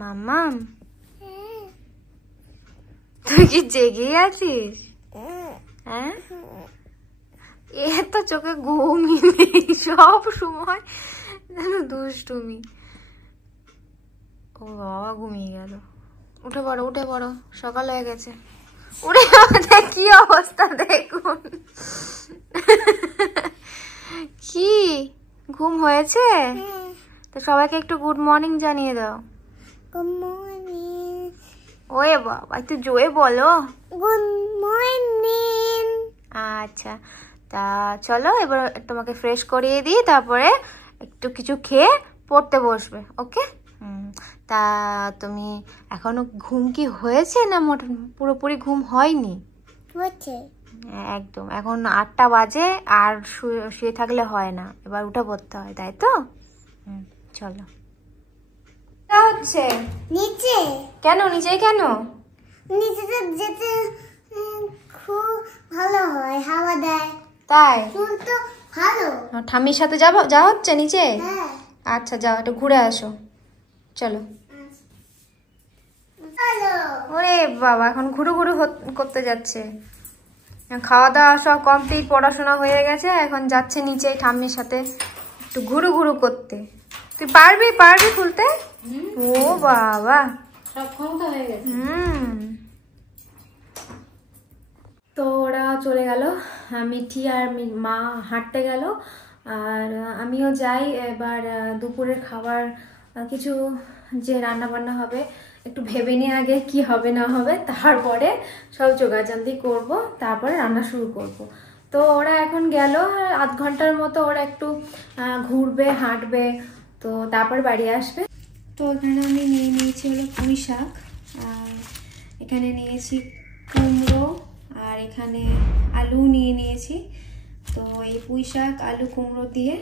মাম্মাম তুই কি জেগে আছিস? হ্যাঁ, এ তো চোখে ঘুমই নেই, সব সময় যেন দুষ্টুমি। ও বাবা, ঘুমিয়ে গেল। উঠে পড়ো, উঠে পড়ো, সকাল হয়ে গেছে। উঠে আমাদের কি অবস্থা দেখুন। কি ঘুম হয়েছে? তো সবাইকে একটু গুড মর্নিং জানিয়ে দাও। Good morning. ওয়ে বাবা, একটু জোরে বলো। Good morning. আচ্ছা, তা চলো এবার তোমাকে ফ্রেশ করিয়ে দিই, তারপরে একটু কিছু খেয়ে পড়তে বসবে। ওকে? তা তুমি এখনো ঘুম কি হয়েছে না পুরোপুরি ঘুম হয়নি? হচ্ছে একদম, এখন 8টা বাজে, আর শুয়ে থাকলে হয় না, এবার উঠে পড়তে হয়, তাই তো? চলো। হচ্ছে নিচে। কেন নিচে? কেন নিচে যেতে খুব ভালো হয়, হাওয়া দেয়। তাই? চুল তো ভালো। ঠাম্মির সাথে যাওয়া হচ্ছে নিচে? হ্যাঁ। আচ্ছা, যাও, একটু ঘুরে আসো। চলো। ওরে বাবা, এখন ঘুরু ঘুরু করতে যাচ্ছে। খাওয়া দাওয়া সব কমপ্লিট, পড়াশোনা হয়ে গেছে, এখন যাচ্ছে নিচে ঠাম্মির সাথে একটু ঘুরু ঘুরু করতে। তুই পারবি খুলতে? ও বাবা, সব ক্ষমতা হয়ে গেছে। তো ওরা চলে গেল, মিঠি আর মা হাঁটতে গেল, আর আমিও যাই। এবার দুপুরের খাবার কিছু যে রান্না বান্না হবে একটু ভেবে নিয়ে আগে কি হবে না হবে, তারপরে সব জোগাড়জান্তি করব, তারপরে রান্না শুরু করব। তো ওরা এখন গেল, আধ ঘন্টার মতো ওরা একটু ঘুরবে, হাঁটবে, তো তারপর বাড়ি আসবে। তো এখানে আমি নিয়ে নিয়েছি হলো পুঁই শাক, আর এখানে নিয়েছি কুমড়ো, আর এখানে আলু নিয়ে নিয়েছি। তো এই পুঁই শাক, আলু, কুমড়ো দিয়ে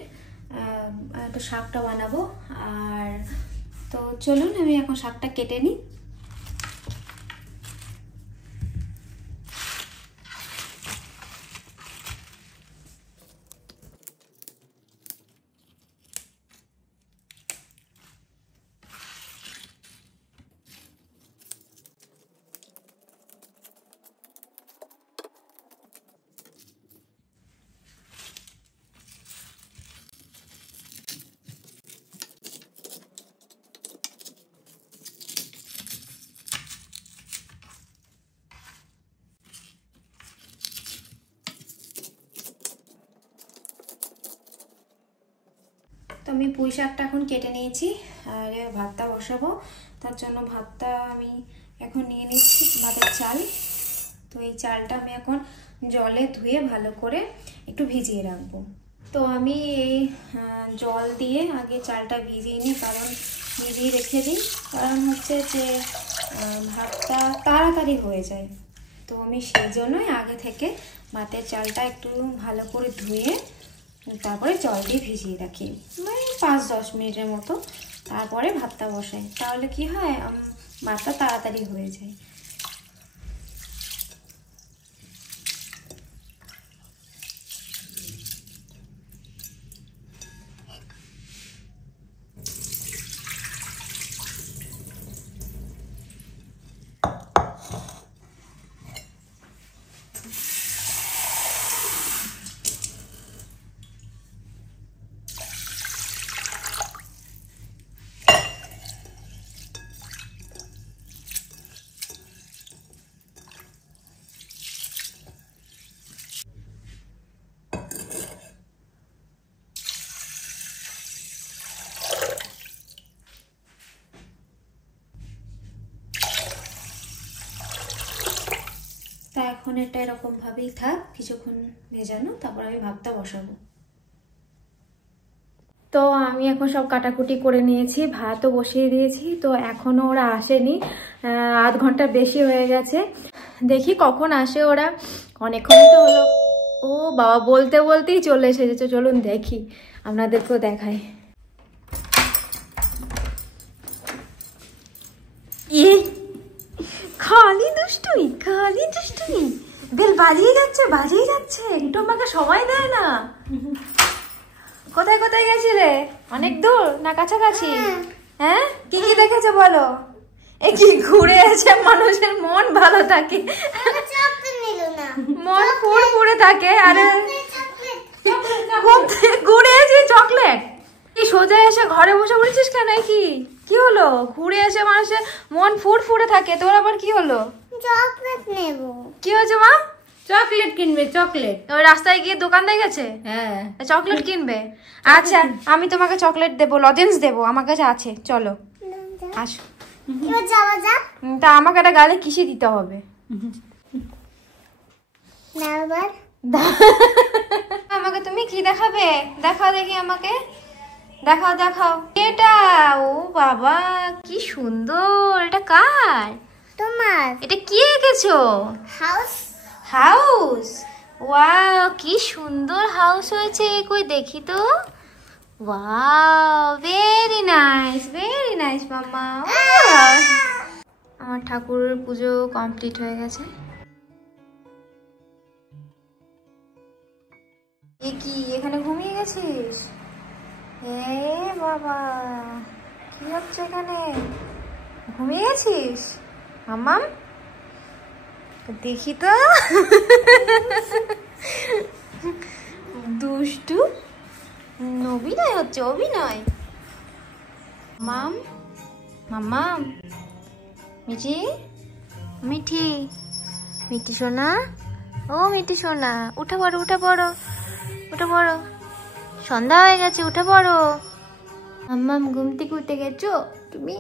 একটা শাকটা বানাবো। আর তো চলুন আমি এখন শাকটা কেটে নিই। তো আমি পুঁই শাকটা এখন কেটে নিয়েছি, আর ভাতটা বসাবো। তার জন্য ভাতটা আমি এখন নিয়ে নিচ্ছি ভাতের চাল। তো এই চালটা আমি এখন জলে ধুয়ে ভালো করে একটু ভিজিয়ে রাখবো। তো আমি এই জল দিয়ে আগে চালটা ভিজিয়ে নিই, কারণ ভিজিয়ে রেখে দিই, কারণ হচ্ছে যে ভাতটা তাড়াতাড়ি হয়ে যায়। তো আমি সেই জন্যই আগে থেকে ভাতের চালটা একটু ভালো করে ধুয়ে তারপরে জল দিয়ে ভিজিয়ে রাখি, মানে 5-10 মিনিটের মতো, তারপরে ভাতটা বসাই। তাহলে কি হয়, ভাতটা তাড়াতাড়ি হয়ে যায়। তা এখন এটা এরকমভাবেই থাক কিছুক্ষণ ভেজানো, তারপর আমি ভাতটা বসাবো। তো আমি এখন সব কাটাকুটি করে নিয়েছি, ভাতও বসিয়ে দিয়েছি। তো এখনো ওরা আসেনি, আধ ঘন্টা বেশি হয়ে গেছে। দেখি কখন আসে ওরা, অনেকক্ষণই তো হলো। ও বাবা, বলতে বলতেই চলে এসেছে। চলুন দেখি, আপনাদেরকেও দেখাই। খালি দুষ্টুমি, খালি দুষ্টুমি, বেল বাজিয়ে যাচ্ছে, একটু আমাকে সময় দেয় না। কোথায় কোথায় গেছিলে? অনেক দূর না কাছাকাছি? হ্যাঁ কি কি দেখেছো বলো? এ কি ঘুরে এসে মানুষের মন ভালো থাকে, চকলেট নিল না, মন ফুরফুরে থাকে। আরে চকলেট ঘুরে এসে চকলেট কি সোজা এসে ঘরে বসে পড়েছিস কেন? কি কি হলো? ঘুরে এসে মানুষের মন ফুরফুরে থাকে, তোর আবার কি হলো? চকলেট নেব। কি হয়েছে মা? চকলেট কিনবে, চকলেট। ওই রাস্তায় গিয়ে দোকান দেখেছে হ্যাঁ, চকলেট কিনবে। আচ্ছা আমি তোমাকে চকলেট দেবো, লজেন্স দেবো, আমার কাছে আছে, চলো আসো। এবার যাওয়া যাক তা আমাকে একটা গালে কিসে দিতে হবে। না এবার আমাকে তুমি কি দেখাবে? দেখাও দেখি আমাকে, দেখাও দেখাও। এটা ও বাবা কি সুন্দর, এটা কার? তোমার এটা কি এঁকেছো? হাউস। হাউস, ওয়াও কি সুন্দর হাউস হয়েছে, কই দেখি তো। ওয়াও ভেরি নাইস মাম্মা। আমার ঠাকুরের পুজো কমপ্লিট হয়ে গেছে। এ কি এখানে ঘুমিয়ে গেছিস? এ বাবা কি হচ্ছে এখানে? ঘুমিয়ে গেছিস মাম্মাম? দেখি তো দুষ্টু অভিনয় হচ্ছে, অভিনয়। মাম মাম্মাম মিঠি মিঠি মিঠি সোনা, ও মিঠি সোনা উঠে পড়ো উঠে পড়ো উঠে পড়ো, সন্ধ্যা হয়ে গেছে, উঠে পড়ো। মাম্মাম ঘুম থেকে উঠে গেছো তুমি?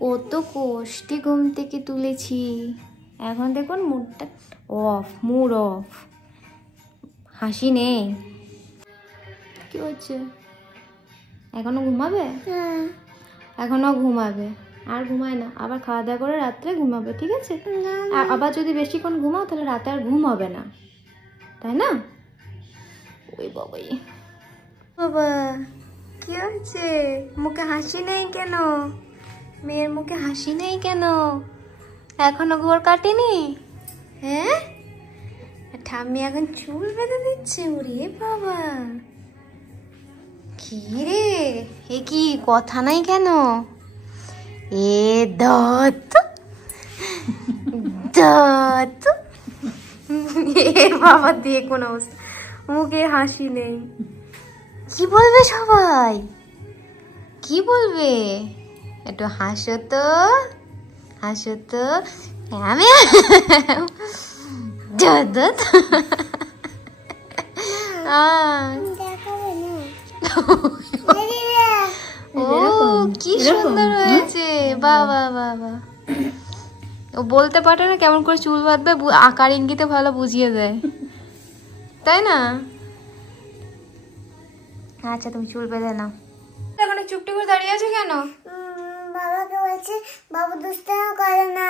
কত কষ্টে ঘুম থেকে তুলেছি, এখন দেখুন মুডটা অফ, মুড অফ, হাসি নেই। কি হচ্ছে? এখনো ঘুমাবে? এখনো ঘুমাবে, আর ঘুমায় না, আবার খাওয়া দাওয়া করে রাত্রে ঘুমাবে, ঠিক আছে? আর আবার যদি বেশিক্ষণ ঘুমাও তাহলে রাতে আর ঘুম হবে না, তাই না? ওই বাবাই বাবা কি হচ্ছে? মুখে হাসি নেই কেন? মেয়ের মুখে হাসি নেই কেন? এখনো ঘোর কাটেনি? হ্যাঁ ঠাম্মি এখন চুল বেঁধে দিচ্ছে, ওরে বাবা কি রে, এ কি কথা নাই কেন? এ দত দত এ বাবা দিয়ে কোন অবস্থা, মুখে হাসি নেই। কি বলবে সবাই? কি বলবে? একটু হাসো তো, হাসো তো। আমি দত ও কি সুন্দর হয়েছে, বাবা বাবা। ও বলতে পারে না কেমন করে চুল বাঁধবে, আকার ইঙ্গিতে ভালো বুঝিয়ে দেয়, তাই না? আচ্ছা তুমি চুল বেঁধে নাও। এখন চুপটি করে দাঁড়িয়ে আছো কেন? বাবাকে বলছে বাবু দুষ্টামি করে না,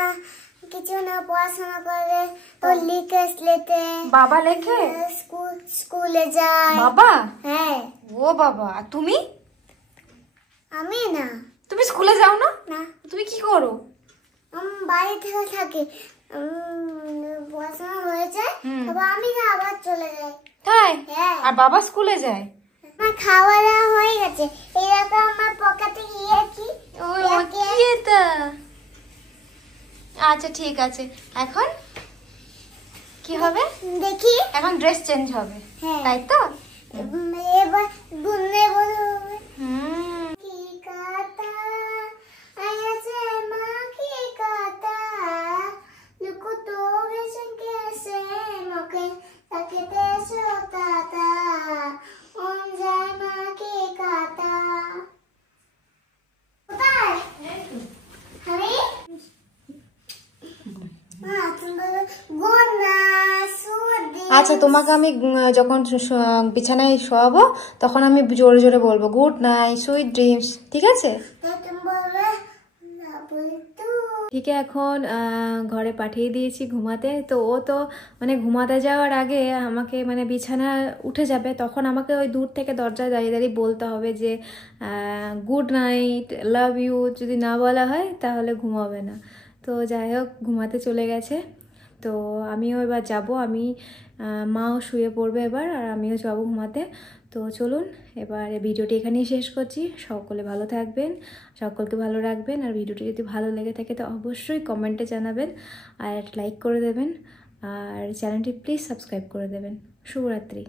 কিছু না, পড়াশোনা করে, তো লিখে লেতে। বাবা লেখে? স্কুলে যায় বাবা? হ্যাঁ। ও বাবা, আর তুমি? আমি না। তুমি স্কুলে যাও না? না, তুমি কি করো? বাড়ি থেকে থাকি, পড়াশোনা হয়ে যায়, তারপর আমি না আবার চলে যাই। তাই? হ্যাঁ। আর বাবা স্কুলে যায়? আমার খাওয়া দাওয়া হয়ে গেছে, এরকম আমার পকেটে গিয়েছি। ও কি এটা? আচ্ছা ঠিক আছে, এখন কি হবে? দেখি এখন ড্রেস চেঞ্জ হবে, হ্যাঁ। তাই তো? এবার গুনলে বলবে হুম কি কাটা আয়াছে মা কি কাটা লুকো তো গেছে কেসে মকে তাকে দেশো তাতা ওন যায় মা কি কাটা কোথায় আমি গুড নাইট সুদি। আচ্ছা তোমাকে আমি যখন বিছানায় শোয়াবো তখন আমি জোরে জোরে বলবো গুড নাইট সুইট ড্রিমস, ঠিক আছে? তুমি বলবে ঠিক আছে, এখন ঘরে পাঠিয়ে দিয়েছি ঘুমাতে। তো ও তো মানে ঘুমাতে যাওয়ার আগে আমাকে মানে বিছানা উঠে যাবে, তখন আমাকে ওই দূর থেকে দরজায় দাঁড়িয়ে দাঁড়িয়ে বলতে হবে যে গুড নাইট, লাভ ইউ। যদি না বলা হয় তাহলে ঘুমাবে না। তো যাই হোক ঘুমাতে চলে গেছে, তো আমিও এবার যাব। আমি মাও শুয়ে পড়বে এবার, আর আমিও যাবো ঘুমাতে। তো চলুন এবার ভিডিওটি এখানেই শেষ করছি। সকলে ভালো থাকবেন, সকলকে ভালো রাখবেন। আর ভিডিওটি যদি ভালো লেগে থাকে তো অবশ্যই কমেন্টে জানাবেন আর লাইক করে দেবেন, আর চ্যানেলটি প্লিজ সাবস্ক্রাইব করে দেবেন। শুভরাত্রি।